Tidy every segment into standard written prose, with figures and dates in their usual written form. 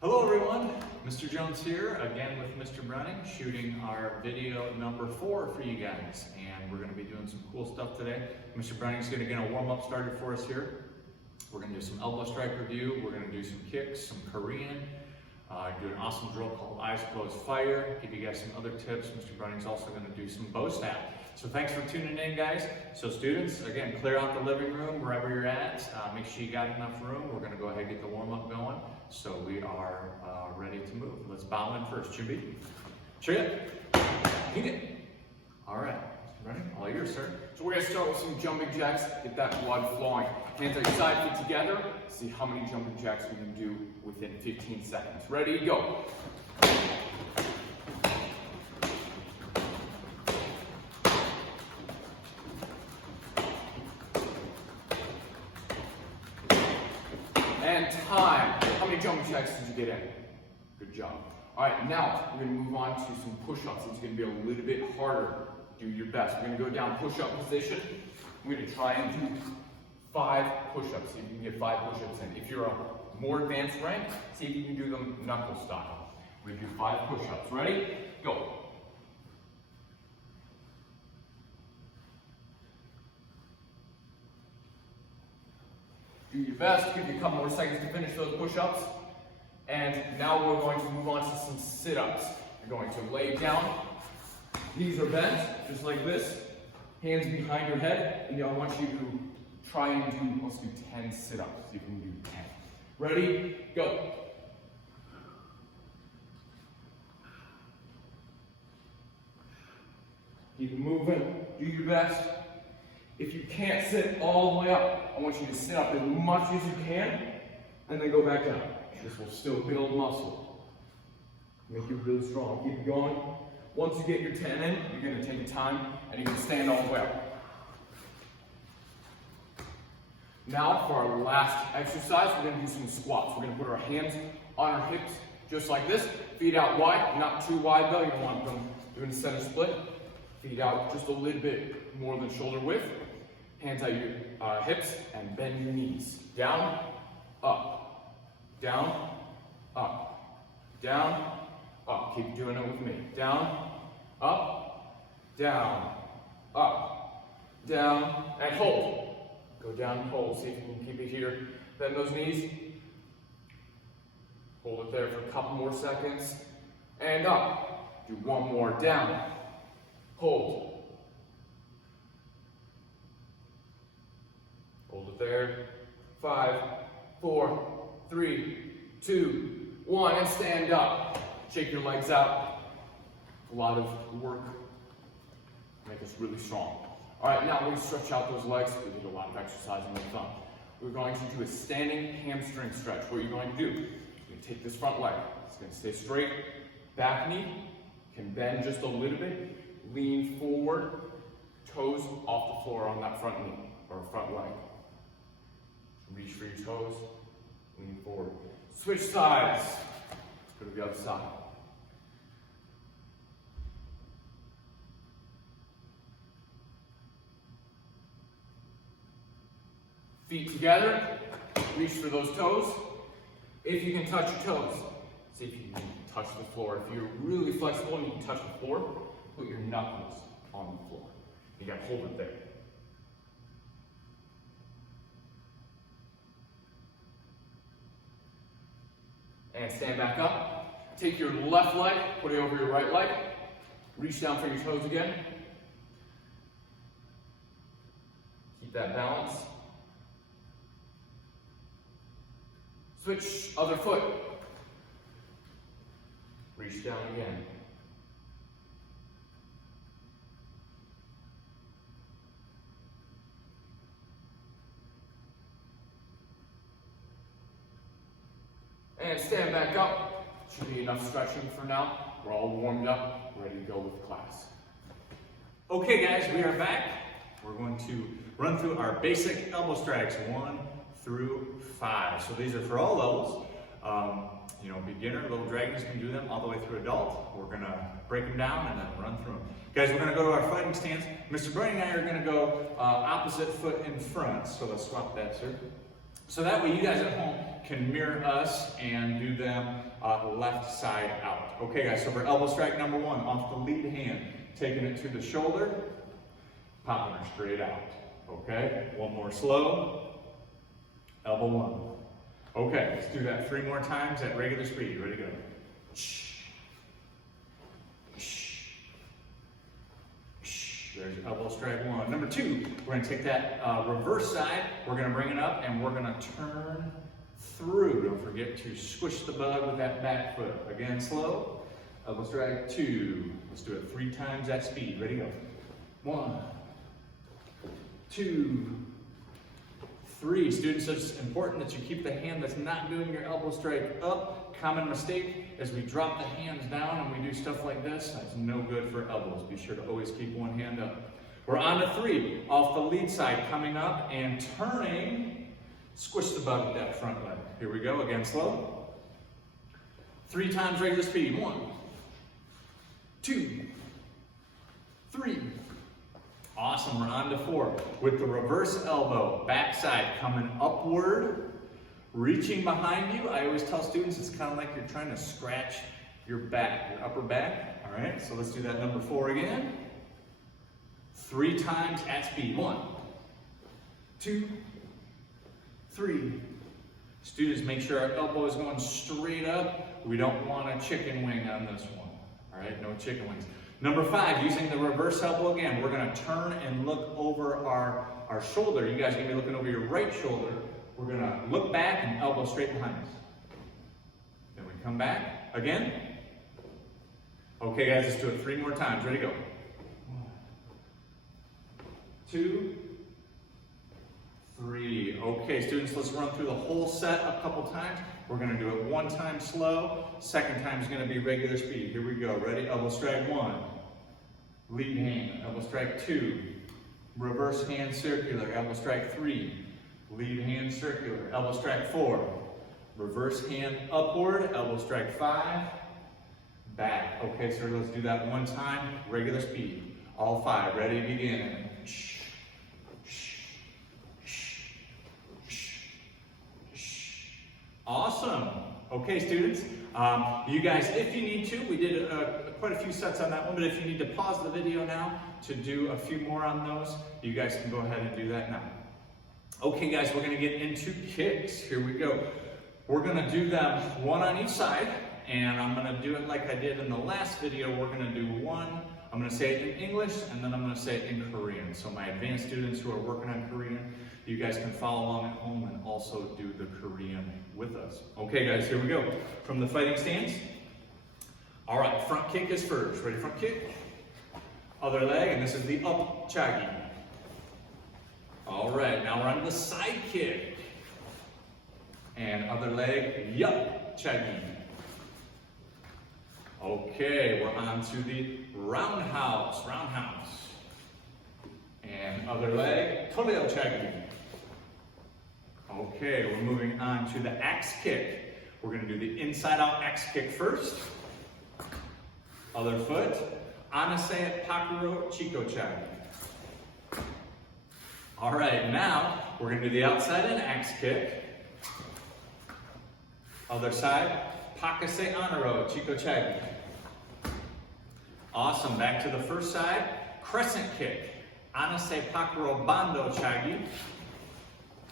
Hello everyone, Mr. Jones here, again with Mr. Browning, shooting our video number 4 for you guys. And we're going to be doing some cool stuff today. Mr. Browning's going to get a warm-up started for us here. We're going to do some elbow strike review, we're going to do some kicks, some Korean, do an awesome drill called Eyes Closed Fire, give you guys some other tips. Mr. Browning's also going to do some bow snap. So thanks for tuning in, guys. So students, again, clear out the living room wherever you're at. Make sure you got enough room. We're going to go ahead and get the warm-up going. So we are ready to move. Let's bow in first. Chimby. Cheer. Hit it. All right. Ready? All yours, sir. So we're going to start with some jumping jacks, get that blood flowing. Hands at your side, feet together. See how many jumping jacks we can do within 15 seconds. Ready, go. And time. How many jumping jacks did you get in? Good job. All right, now we're going to move on to some push-ups. It's going to be a little bit harder. Do your best. We're going to go down push-up position. We're going to try and do 5 push-ups. See if you can get 5 push-ups in. If you're a more advanced rank, see if you can do them knuckle style. We do 5 push-ups. Ready? Go. Do your best. Give you a couple more seconds to finish those push-ups. And now we're going to move on to some sit-ups. You're going to lay down. Knees are bent, just like this. Hands behind your head. And I want you to try and do, let's do 10 sit-ups. See if we can do 10. Ready? Go. Keep moving. Do your best. If you can't sit all the way up, I want you to sit up as much as you can and then go back down. This will still build muscle. Make you really strong. Keep going. Once you get your 10 in, you're going to take your time and you can stand all the way up. Now for our last exercise, we're going to do some squats. We're going to put our hands on our hips just like this. Feet out wide, not too wide though. You don't want them doing center split. Feet out just a little bit more than shoulder width. Hands at your hips and bend your knees. Down, up, down, up, down, up. Keep doing it with me. Down, up, down, up, down, and hold. Go down and hold. See if you can keep it here. Bend those knees. Hold it there for a couple more seconds. And up. Do one more. Down. Hold. Hold it there. 5, 4, 3, 2, 1, and stand up. Shake your legs out. A lot of work. Make us really strong. All right, now we're going to stretch out those legs. We did a lot of exercising with them. We're going to do a standing hamstring stretch. What you're going to do, you're going to take this front leg. It's going to stay straight. Back knee can bend just a little bit. Lean forward. Toes off the floor on that front knee or front leg. Reach for your toes. Lean forward. Switch sides. Let's go to the other side. Feet together, reach for those toes. If you can touch your toes, see if you can touch the floor. If you're really flexible and you can touch the floor, put your knuckles on the floor. You gotta hold it there. And stand back up. Take your left leg, put it over your right leg. Reach down for your toes again. Keep that balance. Switch other foot. Reach down again. And stand back up. Should be enough stretching for now. We're all warmed up, ready to go with class. Okay guys, we are back. We're going to run through our basic elbow strikes 1 through 5. So these are for all levels. Beginner, little dragons can do them all the way through adult. We're going to break them down and then run through them. Guys, we're going to go to our fighting stance. Mr. Browning and I are going to go opposite foot in front. So let's swap that, sir. So that way you guys at home can mirror us and do them left side out. Okay guys, so for elbow strike number 1, off the lead hand, taking it to the shoulder, popping her straight out. Okay, one more slow, elbow 1. Okay, let's do that 3 more times at regular speed. Ready to go. There's elbow strike 1. Number 2, we're going to take that reverse side, we're going to bring it up, and we're going to turn through. Don't forget to squish the bug with that back foot. Again, slow. Elbow strike 2. Let's do it 3 times at speed. Ready, go. 1, 2, 3. Students, it's important that you keep the hand that's not doing your elbow strike up. Common mistake is we drop the hands down and we do stuff like this. That's no good for elbows. Be sure to always keep one hand up. We're on to 3. Off the lead side, coming up and turning. Squish the bug with that front leg. Here we go, again slow. 3 times regular speed. 1, 2, 3. Awesome, we're on to 4. With the reverse elbow, backside coming upward, reaching behind you. I always tell students it's kind of like you're trying to scratch your back, your upper back. All right, so let's do that number 4 again. 3 times at speed. 1, 2, 3. Students, make sure our elbow is going straight up. We don't want a chicken wing on this one. All right, no chicken wings. Number 5, using the reverse elbow again, we're going to turn and look over our shoulder. You guys are going to be looking over your right shoulder. We're going to look back and elbow straight behind us. Then we come back again. Okay guys, let's do it 3 more times. Ready, go. 1, 2, 3. Okay, students, let's run through the whole set a couple times. We're going to do it 1 time slow. 2nd time is going to be regular speed. Here we go. Ready? Elbow strike 1. Lead hand. Elbow strike 2. Reverse hand circular. Elbow strike 3. Lead hand circular. Elbow strike 4. Reverse hand upward. Elbow strike 5. Back. Okay, so let's do that 1 time. Regular speed. All 5. Ready? Begin. Awesome. Okay, students, you guys, if you need to, we did quite a few sets on that one, but if you need to pause the video now to do a few more on those, you guys can go ahead and do that now. Okay, guys, we're going to get into kicks. Here we go. We're going to do them 1 on each side, and I'm going to do it like I did in the last video. We're going to do 1. I'm going to say it in English, and then I'm going to say it in Korean. So my advanced students who are working on Korean, you guys can follow along at home and also do the Korean with us. Okay guys, here we go. From the fighting stance. All right, front kick is first. Ready, front kick. Other leg, and this is the up chagi. All right, now we're on the side kick. And other leg, yup chagi. Okay, we're on to the roundhouse. And other leg, toreo chagi. Okay, we're moving on to the axe kick. We're going to do the inside out axe kick first. Other foot, anase pakuro chico chagi. All right, now we're going to do the outside in axe kick. Other side, pakase anaro chico chagi. Awesome, back to the first side, crescent kick. Anase pakuro bando chagi.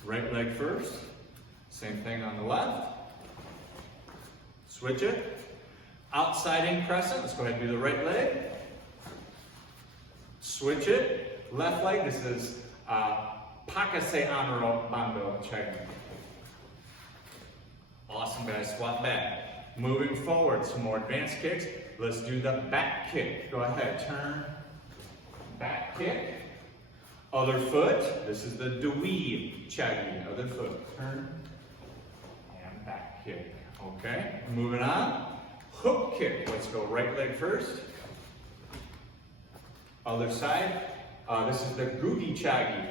Right leg first. Same thing on the left. Switch it. Outside in crescent. Let's go ahead and do the right leg. Switch it. Left leg. This is pakase anaro bando chagi. Awesome, guys. Swap back. Moving forward. Some more advanced kicks. Let's do the back kick. Go ahead. Turn. Back kick. Other foot, this is the dui chagi. Other foot, turn and back kick. Okay, moving on. Hook kick. Let's go right leg first. Other side, this is the gugi chagi.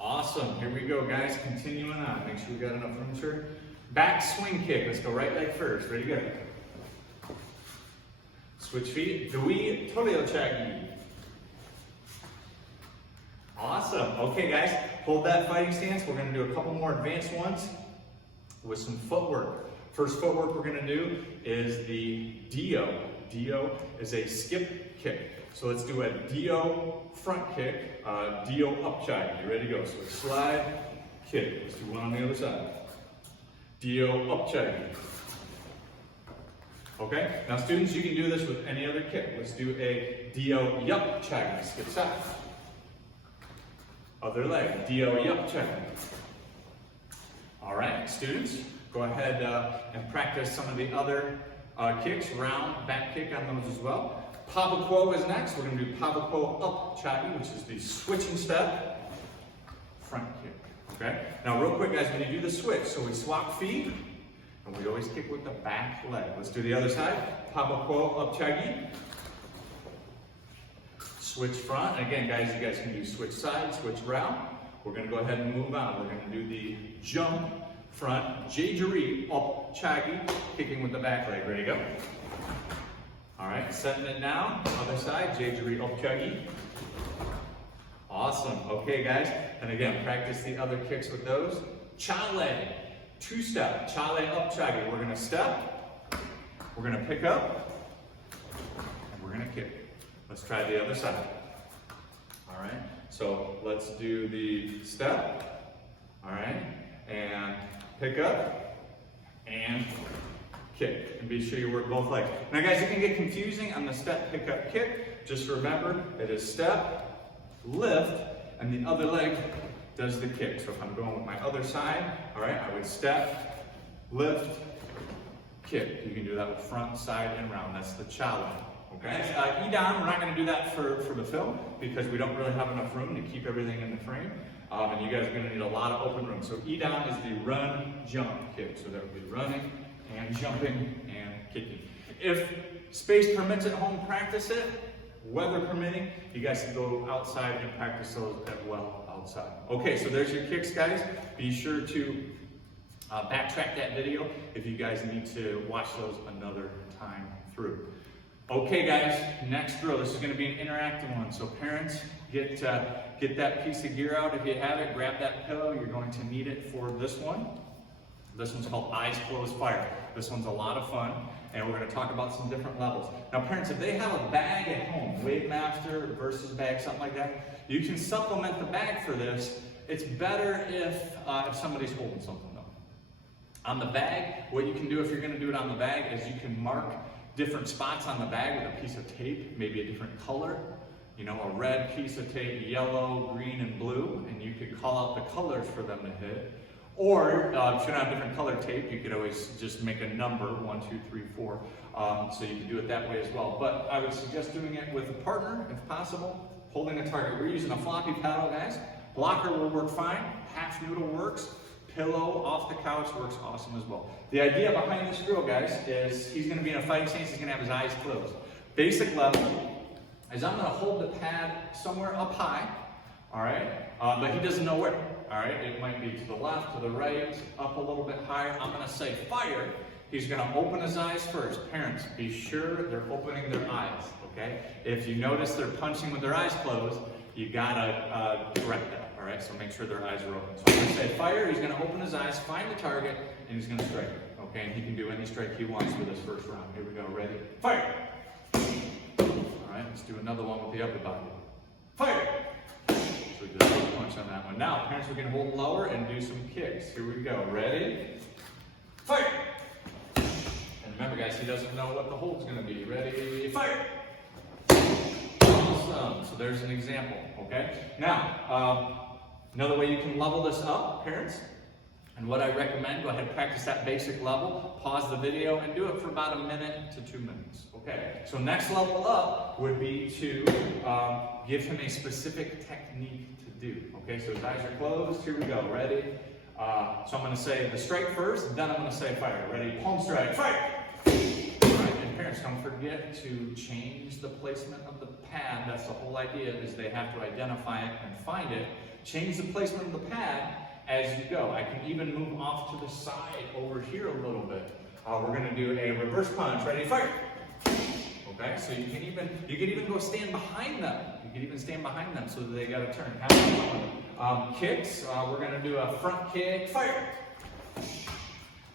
Awesome, here we go guys, continuing on. Make sure we got enough room, sir. Back swing kick. Let's go right leg first. Ready, go. Switch feet, dui toreo chagi. Awesome. Okay, guys, hold that fighting stance. We're going to do a couple more advanced ones with some footwork. First footwork we're going to do is the Dio. Dio is a skip kick. So let's do a Dio front kick, Dio up chag. You ready to go? So slide, kick. Let's do one on the other side. Dio up chag. Okay, now students, you can do this with any other kick. Let's do a Dio yup chag. Skip side. Other leg, Dio yup chag. All right, students, go ahead and practice some of the other kicks, round, back kick on those as well. Pava Quo is next. We're going to do Pava Quo up chagi, which is the switching step, front kick. Okay? Now, real quick, guys, when you do the switch, so we swap feet, and we always kick with the back leg. Let's do the other side. Pava Quo up chagi. Switch front. And again, guys, you guys can do switch side, switch round. We're going to go ahead and move on. We're going to do the jump front, Jejuri up chagi, kicking with the back leg. Ready to go? All right, setting it down. Other side, Jejuri up chagi. Awesome. Okay, guys. And again, practice the other kicks with those. Chale, two-step. Chale up chagi. We're going to step. We're going to pick up. And we're going to kick. Let's try the other side. All right. So let's do the step. All right. And pick up. And kick, and be sure you work both legs. Now guys, it can get confusing on the step, pick up, kick. Just remember, it is step, lift, and the other leg does the kick. So if I'm going with my other side, all right, I would step, lift, kick. You can do that with front, side, and round. That's the challenge. Okay? Idan, we're not going to do that for the film because we don't really have enough room to keep everything in the frame. And you guys are going to need a lot of open room. So Idan is the run, jump, kick. So that would be running, and jumping, and kicking. If space permits at home, practice it. Weather permitting, you guys can go outside and practice those as well outside. Okay, so there's your kicks, guys. Be sure to backtrack that video if you guys need to watch those another time through. Okay, guys, next drill. This is going to be an interactive one. So parents, get that piece of gear out if you have it. Grab that pillow. You're going to need it for this one. This one's called Eyes Closed Fire. This one's a lot of fun, and we're going to talk about some different levels. Now, parents, if they have a bag at home, Wave Master, Versus bag, something like that, you can supplement the bag for this. It's better if somebody's holding something, though. On the bag, what you can do if you're going to do it on the bag is you can mark different spots on the bag with a piece of tape, maybe a different color. You know, a red piece of tape, yellow, green, and blue, and you could call out the colors for them to hit. Or if you don't have different color tape, you could always just make a number, 1, 2, 3, 4. So you can do it that way as well. But I would suggest doing it with a partner, if possible, holding a target. We're using a floppy paddle, guys. Blocker will work fine. Half noodle works. Pillow off the couch works awesome as well. The idea behind this drill, guys, is he's going to be in a fighting stance. He's going to have his eyes closed. Basic level is I'm going to hold the pad somewhere up high, all right? But he doesn't know where. All right, it might be to the left, to the right, up a little bit higher. I'm going to say fire. He's going to open his eyes first. Parents, be sure they're opening their eyes, okay? If you notice they're punching with their eyes closed, you got to correct that, all right? So make sure their eyes are open. So I'm going to say fire. He's going to open his eyes, find the target, and he's going to strike it, okay? And he can do any strike he wants for this first round. Here we go. Ready? Fire! All right, let's do another one with the upper body. Fire! So we just a punch on that one. Now, parents, we can hold lower and do some kicks. Here we go. Ready? Fire! And remember, guys, he doesn't know what the hold's going to be. Ready? Fire! Awesome. So there's an example, okay? Now, another way you can level this up, parents, and what I recommend, go ahead and practice that basic level, pause the video, and do it for about 1 minute to 2 minutes, okay? So next level up would be to give him a specific technique to do, okay? So his eyes are closed, here we go, ready? So I'm gonna say the strike first, then I'm gonna say fire. Ready? Palm strike, fire! All right, and parents, don't forget to change the placement of the pad. That's the whole idea, is they have to identify it and find it. Change the placement of the pad as you go. I can even move off to the side over here a little bit. We're going to do a reverse punch. Ready? Fire! Okay, so you can even go stand behind them. You can even stand behind them so that they got to turn. Have fun. Kicks. We're going to do a front kick, fire.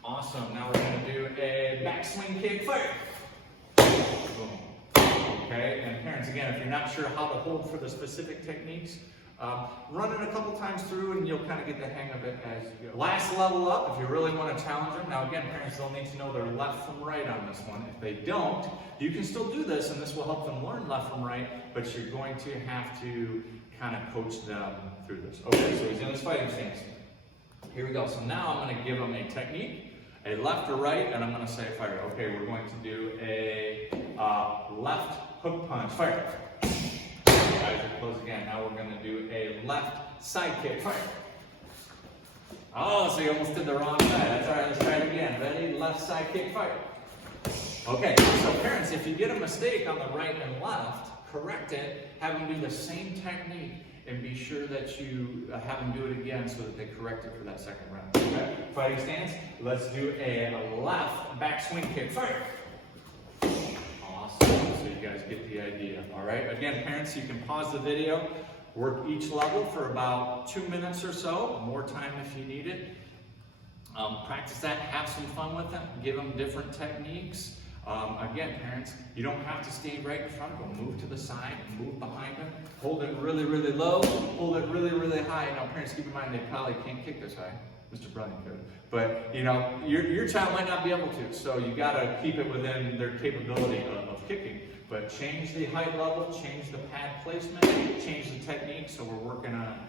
Awesome. Now we're going to do a backswing kick, fire. Boom. Okay, and parents, again, if you're not sure how to hold for the specific techniques, run it a couple times through and you'll kind of get the hang of it as you go. Last level up, if you really want to challenge them. Now again, parents, they'll need to know their left from right on this one. If they don't, you can still do this and this will help them learn left from right, but you're going to have to kind of coach them through this. Okay, so he's in his fighting stance. Here we go. So now I'm going to give him a technique, a left or right, and I'm going to say fire. Okay, we're going to do a left hook punch, fire. Guys are close again. Now we're going to do a left side kick, fire. Oh, so you almost did the wrong side. That's all right, let's try it again. Ready? Left side kick, fire. Okay, so parents, if you get a mistake on the right and left, correct it, have them do the same technique, and be sure that you have them do it again so that they correct it for that second round. Okay? Fighting stance, let's do a left backswing kick, fire. Awesome, so you guys get the idea. All right, again, parents, you can pause the video, work each level for about 2 minutes or so, more time if you need it. Practice that, have some fun with them, give them different techniques. Again, parents, you don't have to stay right in front of them. Move to the side, move behind them, hold it really, really low, hold it really, really high. Now, parents, keep in mind they probably can't kick this high. Mr. Brunning could. But, you know, your child might not be able to, so you got to keep it within their capability of kicking. But change the height level, change the pad placement, change the technique, so we're working on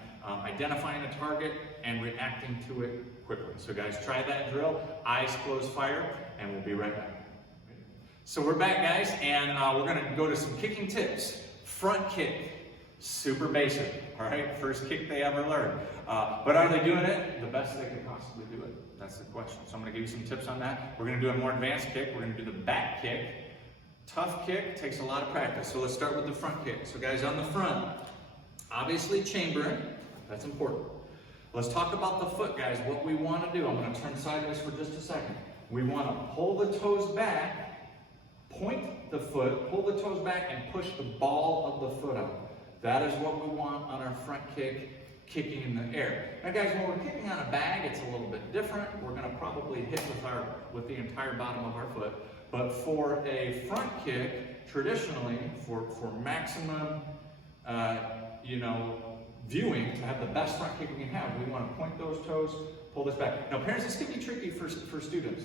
identifying a target and reacting to it quickly. So guys, try that drill, eyes closed, fire, and we'll be right back. So we're back, guys, and we're going to go to some kicking tips. Front kick, super basic, all right? First kick they ever learned. But are they doing it the best they could possibly do it? That's the question. So I'm going to give you some tips on that. We're going to do a more advanced kick. We're going to do the back kick. Tough kick, takes a lot of practice. So let's start with the front kick. So guys, on the front, obviously chambering, that's important. Let's talk about the foot, guys, what we want to do. I'm going to turn sideways for just a second. We want to pull the toes back, point the foot, pull the toes back, and push the ball of the foot out. That is what we want on our front kick, kicking in the air. Now guys, when we're kicking on a bag, it's a little bit different. We're going to probably hit with the entire bottom of our foot. But for a front kick, traditionally, for maximum, viewing, to have the best front kick we can have, we want to point those toes, pull this back. Now parents, this can be tricky for students.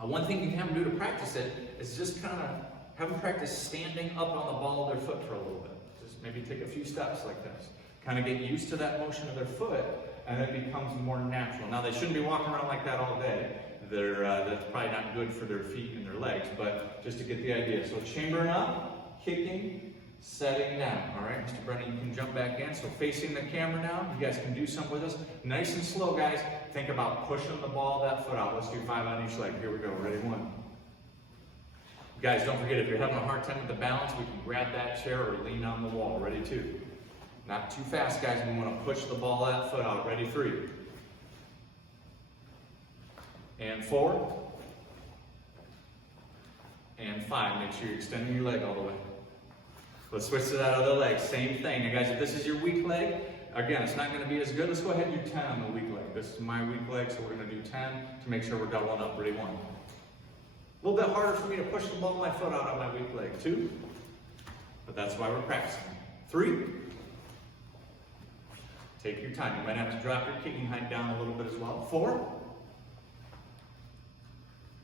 One thing you can have them do to practice it is just kind of have them practice standing up on the ball of their foot for a little bit. Just maybe take a few steps like this. Kind of get used to that motion of their foot, and it becomes more natural. Now they shouldn't be walking around like that all day. That's probably not good for their feet and their legs, but just to get the idea. So chambering up, kicking, setting down. All right, Mr. Brennan, you can jump back in. So facing the camera now, you guys can do some with us. Nice and slow, guys. Think about pushing the ball of that foot out. Let's do 5 on each leg. Here we go. Ready? 1. Guys, don't forget, if you're having a hard time with the balance, we can grab that chair or lean on the wall. Ready? 2. Not too fast, guys. We want to push the ball of that foot out. Ready? 3. And 4. And 5. Make sure you're extending your leg all the way. Let's switch to that other leg. Same thing. Now guys, if this is your weak leg, again, it's not going to be as good. Let's go ahead and do 10 on the weak leg. This is my weak leg, so we're going to do 10 to make sure we're doubling up. Ready? 1. A little bit harder for me to push the ball of my foot out on my weak leg. 2. But that's why we're practicing. 3. Take your time. You might have to drop your kicking height down a little bit as well. 4.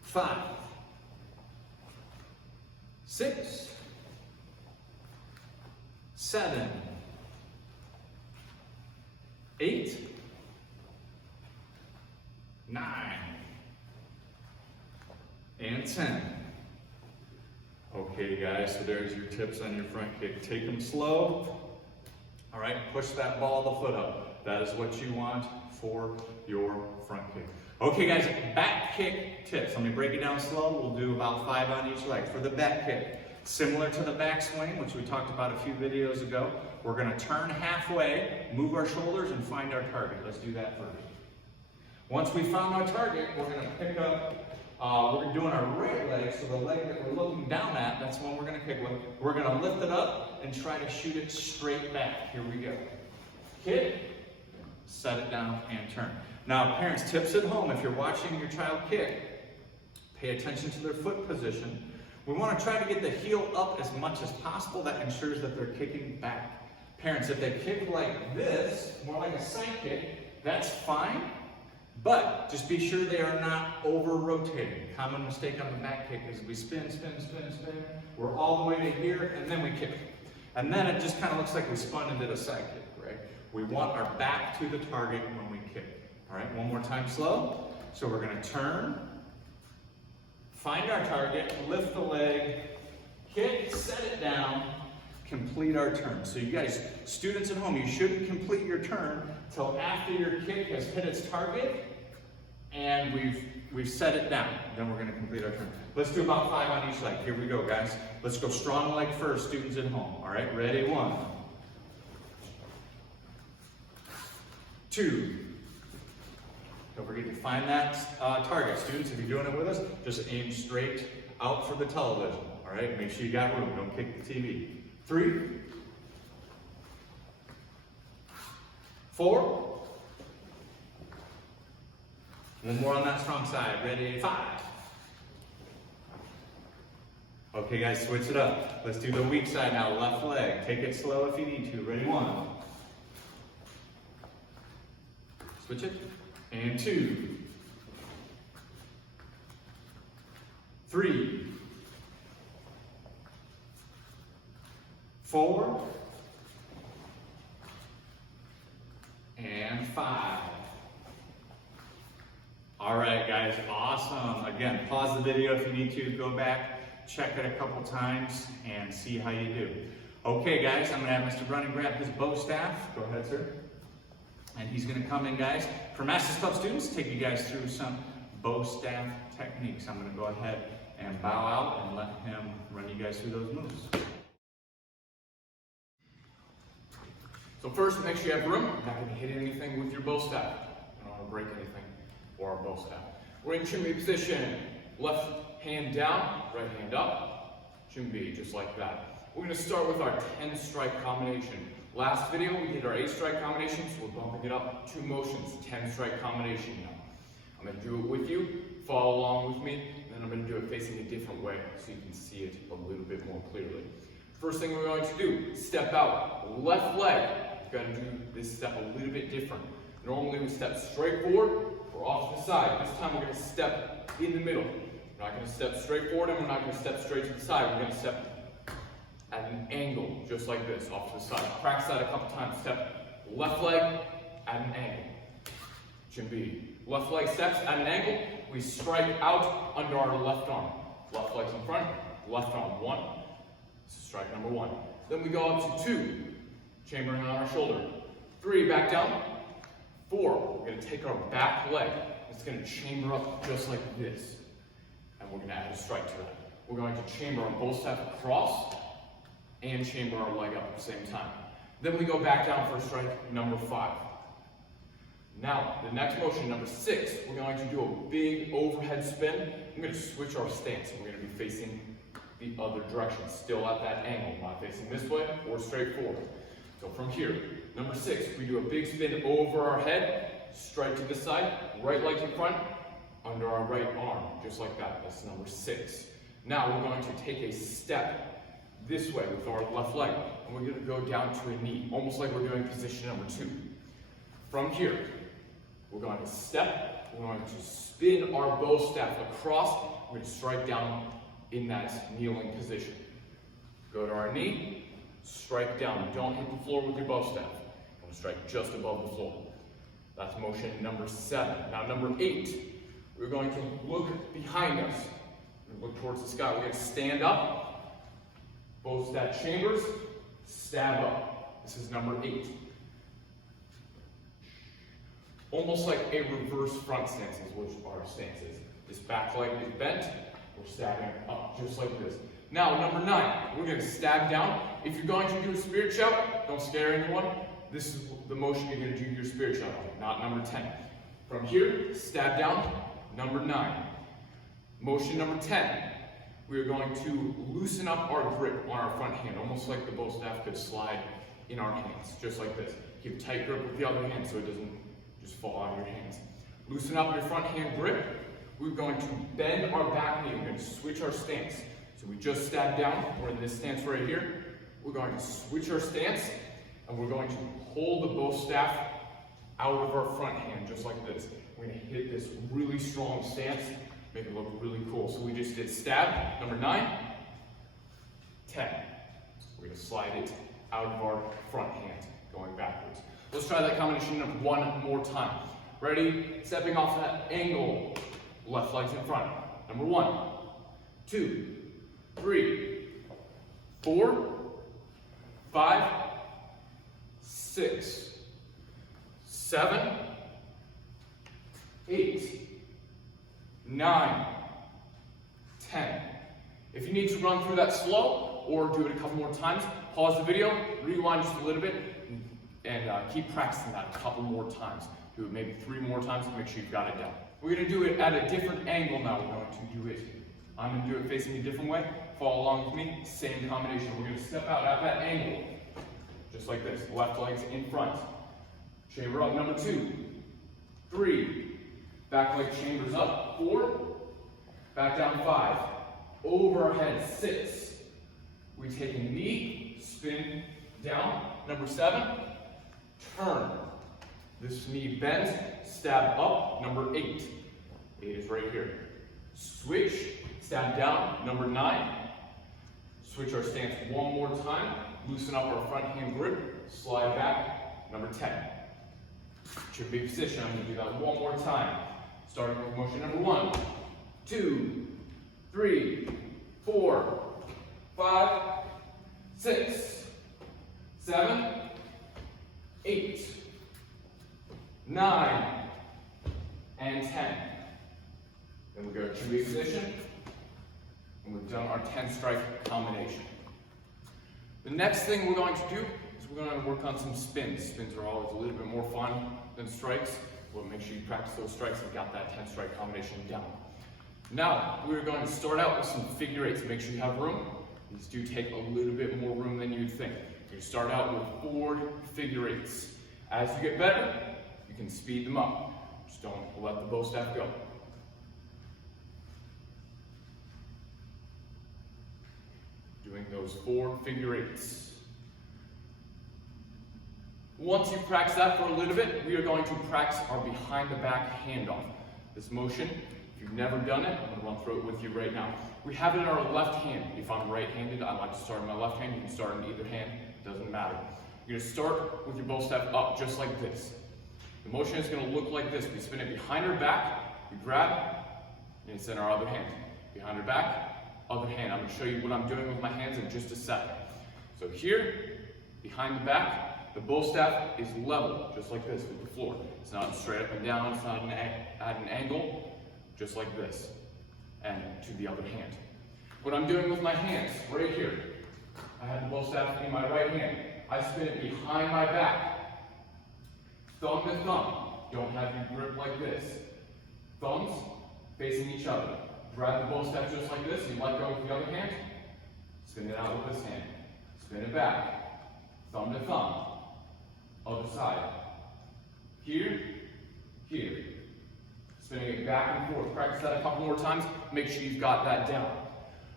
5. 6. 7. 8. 9. And 10. Okay, guys, so there's your tips on your front kick. Take them slow. All right, push that ball of the foot up. That is what you want for your front kick. Okay, guys, back kick tips. Let me break it down slow. We'll do about 5 on each leg. For the back kick, similar to the back swing, which we talked about a few videos ago, we're going to turn halfway, move our shoulders, and find our target. Let's do that first. Once we found our target, we're going to pick up we're doing our right leg, so the leg that we're looking down at, that's the one we're gonna kick with. We're gonna lift it up and try to shoot it straight back. Here we go. Kick, set it down, and turn. Now, parents, tips at home, if you're watching your child kick, pay attention to their foot position. We wanna try to get the heel up as much as possible. That ensures that they're kicking back. Parents, if they kick like this, more like a side kick, that's fine. But just be sure they are not over-rotating. Common mistake on the back kick is we spin, spin, spin, spin. We're all the way to here, and then we kick. And then it just kind of looks like we spun and did a side kick, right? We want our back to the target when we kick. All right, one more time slow. So we're gonna turn, find our target, lift the leg, kick, set it down, complete our turn. So you guys, students at home, you shouldn't complete your turn till after your kick has hit its target and we've set it down. Then we're gonna complete our turn. Let's do about 5 on each leg. Here we go, guys. Let's go strong leg first, students at home. All right, ready? 1, 2. Don't forget to find that target. Students, if you're doing it with us, just aim straight out for the television. All right, make sure you got room. Don't kick the TV. 3, 4. One more on that strong side. Ready? 5. Okay, guys, switch it up. Let's do the weak side now. Left leg. Take it slow if you need to. Ready? 1. Switch it. And 2. 3. 4. And 5. All right, guys, awesome. Again, pause the video if you need to. Go back, check it a couple times, and see how you do. Okay, guys, I'm gonna have Mr. Browning grab his bow staff. Go ahead, sir. And he's gonna come in, guys. For Masters Club students, take you guys through some bow staff techniques. I'm gonna go ahead and bow out and let him run you guys through those moves. So first, make sure you have room. You're not going to hit anything with your bow staff. You don't want to break anything or our bow staff. We're in Chimbi position. Left hand down, right hand up. Chimbi, just like that. We're going to start with our 10-strike combination. Last video, we did our 8-strike combination, so we're bumping it up 2 motions, 10-strike combination now. I'm going to do it with you. Follow along with me, and then I'm going to do it facing a different way so you can see it a little bit more clearly. First thing we're going to do, step out, left leg. We've got to do this step a little bit different. Normally we step straight forward or off to the side. This time we're going to step in the middle. We're not going to step straight forward and we're not going to step straight to the side. We're going to step at an angle, just like this, off to the side. Practice that a couple times. Step left leg at an angle. Chimbi. Left leg steps at an angle. We strike out under our left arm. Left leg's in front, left arm. 1. This is strike number 1. Then we go up to 2. Chambering on our shoulder. 3, back down. 4, we're going to take our back leg. It's going to chamber up just like this. And we're going to add a strike to that. We're going to chamber our bow staff across and chamber our leg up at the same time. Then we go back down for strike number 5. Now, the next motion, number 6, we're going to do a big overhead spin. I'm going to switch our stance. We're going to be facing the other direction, still at that angle, not facing this way or straight forward. So from here, number 6, we do a big spin over our head, strike to the side, right leg in front, under our right arm, just like that. That's number 6. Now we're going to take a step this way with our left leg, and we're going to go down to a knee, almost like we're doing position number 2. From here, we're going to step, we're going to spin our bow staff across, we're going to strike down in that kneeling position. Go to our knee, strike down. Don't hit the floor with your bow staff. You're going to strike just above the floor. That's motion number 7. Now number 8, we're going to look behind us. We're going to look towards the sky. We're going to stand up, bow staff chambers, stab up. This is number 8. Almost like a reverse front stance is what our stance is. This back leg is bent. We're stabbing up just like this. Now, number 9, we're going to stab down. If you're going to do a spirit shout, don't scare anyone. This is the motion you're going to do your spirit shout on, not number 10. From here, stab down, number 9. Motion number 10. We are going to loosen up our grip on our front hand, almost like the bow staff could slide in our hands, just like this. Keep a tight grip with the other hand so it doesn't just fall out of your hands. Loosen up your front hand grip. We're going to bend our back knee. We're going to switch our stance. So we just stab down. We're in this stance right here. We're going to switch our stance, and we're going to hold the bow staff out of our front hand, just like this. We're going to hit this really strong stance, make it look really cool. So we just did stab, number 9, 10. We're going to slide it out of our front hand, going backwards. Let's try that combination one more time. Ready? Stepping off that angle. Left leg's in front. Number 1, 2, 3, 4, 5, 6, 7, 8, 9, 10. If you need to run through that slow or do it a couple more times, pause the video, rewind just a little bit, and keep practicing that a couple more times. Do it maybe 3 more times to make sure you've got it down. We're going to do it at a different angle now. We're going to do it. I'm going to do it facing a different way. Follow along with me. Same combination. We're going to step out at that angle, just like this. Left leg's in front. Chamber up. Number 2, 3. Back leg chambers up. 4. Back down. 5. Over our head. 6. We take a knee, spin down. Number 7. Turn. This knee bends, stab up. Number 8. 8 is right here. Switch, stab down. Number 9. Switch our stance one more time. Loosen up our front hand grip. Slide back. Number 10. Should be position. I'm going to do that one more time. Starting with motion number 1, 2, 3, 4, 5, 6, 7, 8, 9, and 10. Then we go to be position, and we've done our 10 strike combination. The next thing we're going to do is we're going to work on some spins. Spins are always a little bit more fun than strikes. We'll make sure you practice those strikes and got that 10 strike combination down. Now, we're going to start out with some figure eights. Make sure you have room. These do take a little bit more room than you'd think. You start out with forward figure eights. As you get better, you can speed them up. Just don't let the bow staff go. Doing those forward figure eights. Once you practice that for a little bit, we are going to practice our behind the back handoff. This motion, if you've never done it, I'm going to run through it with you right now. We have it in our left hand. If I'm right-handed, I like to start in my left hand. You can start in either hand, it doesn't matter. You're going to start with your bow staff up just like this. The motion is going to look like this. We spin it behind our back, we grab, and it's in our other hand. Behind our back, other hand. I'm going to show you what I'm doing with my hands in just a second. So here, behind the back, the bow staff is level, just like this with the floor. It's not straight up and down, it's not at an angle, just like this. And to the other hand. What I'm doing with my hands, right here, I have the bow staff in my right hand. I spin it behind my back. Thumb to thumb. Don't have your grip like this. Thumbs facing each other. Grab the bow staff just like this, you let go with the other hand. Spin it out with this hand. Spin it back. Thumb to thumb. Other side. Here, here. Spinning it back and forth. Practice that a couple more times. Make sure you've got that down.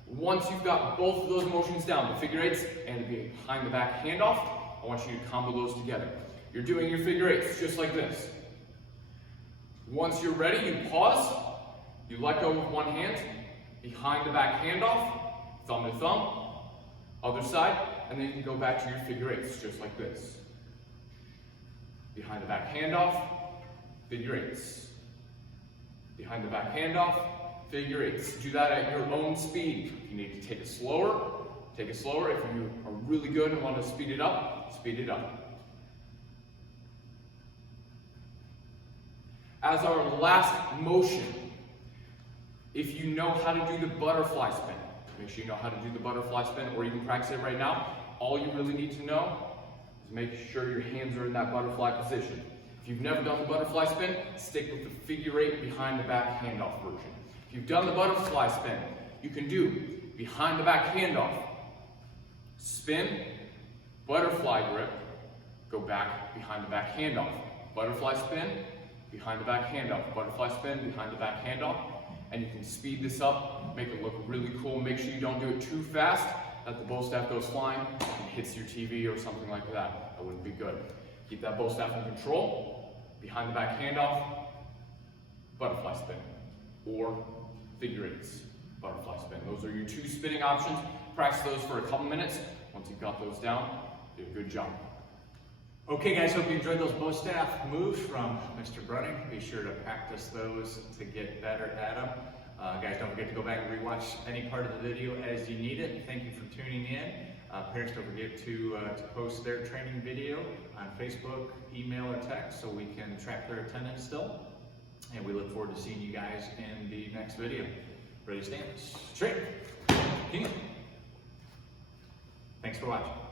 Once you've got both of those motions down, the figure eights and the behind the back handoff, I want you to combo those together. You're doing your figure eights just like this. Once you're ready, you pause. You let go with one hand. Behind the back handoff, thumb to thumb. Other side, and then you can go back to your figure eights just like this. Behind the back handoff, figure eights. Behind the back handoff, figure eights. Do that at your own speed. If you need to take it slower, take it slower. If you are really good and want to speed it up, speed it up. As our last motion, if you know how to do the butterfly spin, make sure you know how to do the butterfly spin, or you can practice it right now. All you really need to know is make sure your hands are in that butterfly position. If you've never done the butterfly spin, stick with the figure eight behind the back handoff version. If you've done the butterfly spin, you can do behind the back handoff, spin, butterfly grip, go back, behind the back handoff, butterfly spin, behind the back handoff, butterfly spin, behind the back handoff, and you can speed this up, make it look really cool. Make sure you don't do it too fast, that the bow staff goes flying and hits your TV or something like that. That wouldn't be good. Keep that bow staff in control, behind the back handoff, butterfly spin, or figure eights, butterfly spin. Those are your two spinning options. Practice those for a couple minutes. Once you've got those down, do a good job. Okay guys, hope you enjoyed those bow staff moves from Mr. Brunning. Be sure to practice those to get better at them. Guys, don't forget to go back and rewatch any part of the video as you need it. Thank you for tuning in. Parents, don't forget to post their training video on Facebook, email, or text so we can track their attendance still. And we look forward to seeing you guys in the next video. Ready, stand, straight, king. Thanks for watching.